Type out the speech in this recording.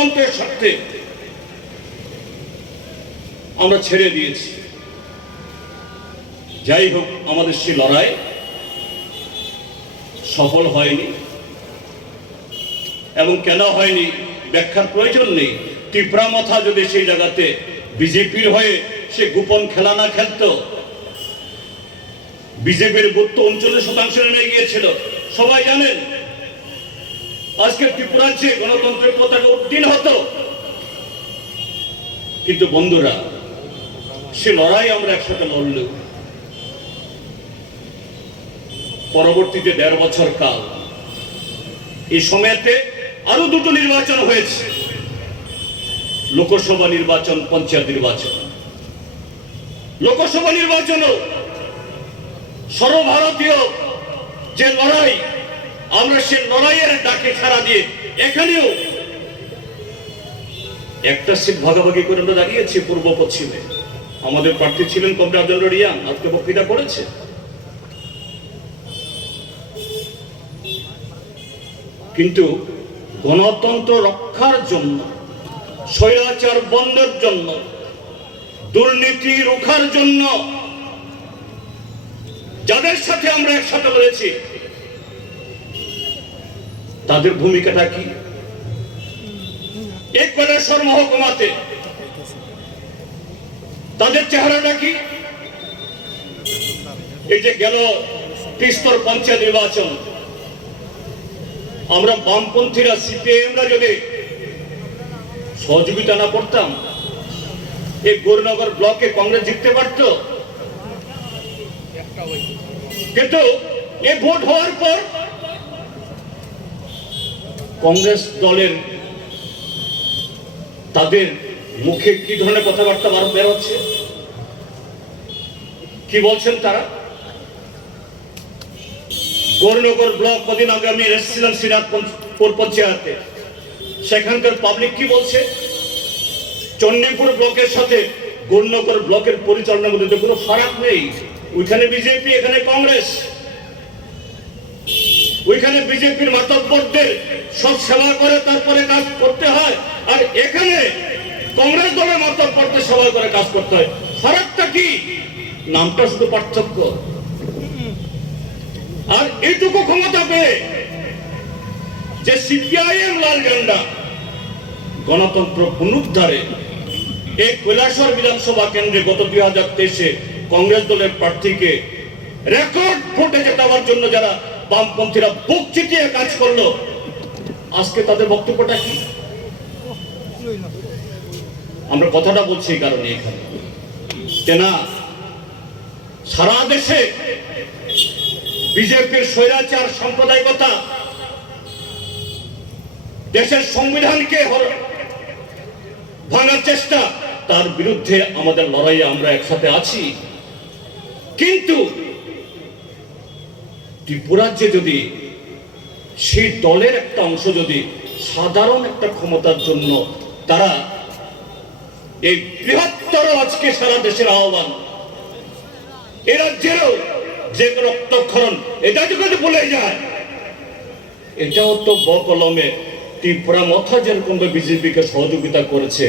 গণতন্ত্রের স্বার্থে আমরা ছেড়ে দিয়েছি। যাই হোক, আমাদের সে লড়াই সফল হয়নি এবং কেন হয়নি ব্যাখ্যার প্রয়োজন নেই। টিপরা মাথা যদি সেই জায়গাতে বিজেপির হয়ে সে গোপন খেলা না খেলতো, বিজেপির বুথ তো উনচল্লিশ শতাংশ নেমে গিয়েছিল। সবাই জানেন আজকে ত্রিপুরাজ্যে গণতন্ত্রের পতাকা উদ্দিন হতো। কিন্তু বন্ধুরা, সে লড়াই আমরা একসাথে লড়লেও পরবর্তীতে দেড় বছর কাল এই সময়তে আরও দুটো নির্বাচন হয়েছে। লোকসভা নির্বাচন, পঞ্চায়েত নির্বাচন। লোকসভা নির্বাচনও সর্বভারতীয় যে লড়াই আমরা সে লড়াইয়ের ডাকে সারা দিয়ে এখানেও একটা সিট ভাগাভাগি করে আমরা দাঁড়িয়েছি পূর্ব পশ্চিমে। আমাদের প্রার্থী ছিলেন কমরে আব্দুল রিয়ান আজকে বক্তৃতা করেছে কিন্তু গণতন্ত্র রক্ষার জন্য, স্বৈরাচার বন্ধের জন্য, দুর্নীতি রোখার জন্য, যাদের সাথে আমরা একসাথে রয়েছি তাদের ভূমিকাটা কি? এক বেলেশ্বর মহকুমাতে তাদের চেহারাটা কি? এই যে গেল তিস্তর পঞ্চায়েত নির্বাচন। আমরা বামপন্থীরা সিপিএমরা যদি সহযোগিতা না করতাম, এই গৌরনগর ব্লকে কংগ্রেস জিততে পারত। কিন্তু এ ভোট হওয়ার পর কংগ্রেস দলের তাদের মুখে কি ধরনের কথাবার্তা বার বের হচ্ছে? কি বলছেন তারা? গৌরনগর ব্লক কদিন আগে আমি এসেছিলাম শ্রীনাথপুর পঞ্চায়েতে। সেখানকার পাবলিক কি বলছে? চন্ডীপুর ব্লকের সাথে গৌরনগর ব্লকের পরিচালনার মধ্যে কোনো ফারাক নেই। ওইখানে বিজেপি, এখানে কংগ্রেস। ওইখানে বিজেপির মাতব্বরদের সব সেবা করে, তারপরে কাজ করতে হয়। আর এখানে কংগ্রেস দলের মাতব্বরদের সেবা করে, কাজ করতে হয়। ফারাকটা কি? নামটা শুধু পার্থক্য। আর এইটুকু ক্ষমতা পেয়ে যে সিপিআইএম লাল ঝান্ডা গণতন্ত্র পুনরুদ্ধারে এই কৈলাসর বিধানসভা কেন্দ্রে গত দুই হাজার তেইশে কংগ্রেস দলের প্রার্থীকে রেকর্ড ভোটে জেতাবার জন্য যারা বামপন্থীরা বুক চিটিয়ে কাজ করল। আজকে তাদের বক্তব্যটা কি? আমরা কথাটা বলছি কারণে এখানে। যে সারা দেশে বিজেপির স্বৈরাচার সাম্প্রদায়িকতা দেশের সংবিধানকে ভাঙার চেষ্টা, তার বিরুদ্ধে আমাদের লড়াইয়ে আমরা একসাথে আছি। কিন্তু ত্রিপুরাজ্যে যদি, সেই দলের একটা অংশ যদি সাধারণ একটা ক্ষমতার জন্য তারা এই বৃহত্তর আজকে সারা দেশের আহ্বান, এ রাজ্যেরও যে রক্তক্ষরণ, এটা যদি বলে যায়, এটাও তো বকলমে ত্রিপুরা মথা যেরকম বিজেপিকে সহযোগিতা করেছে।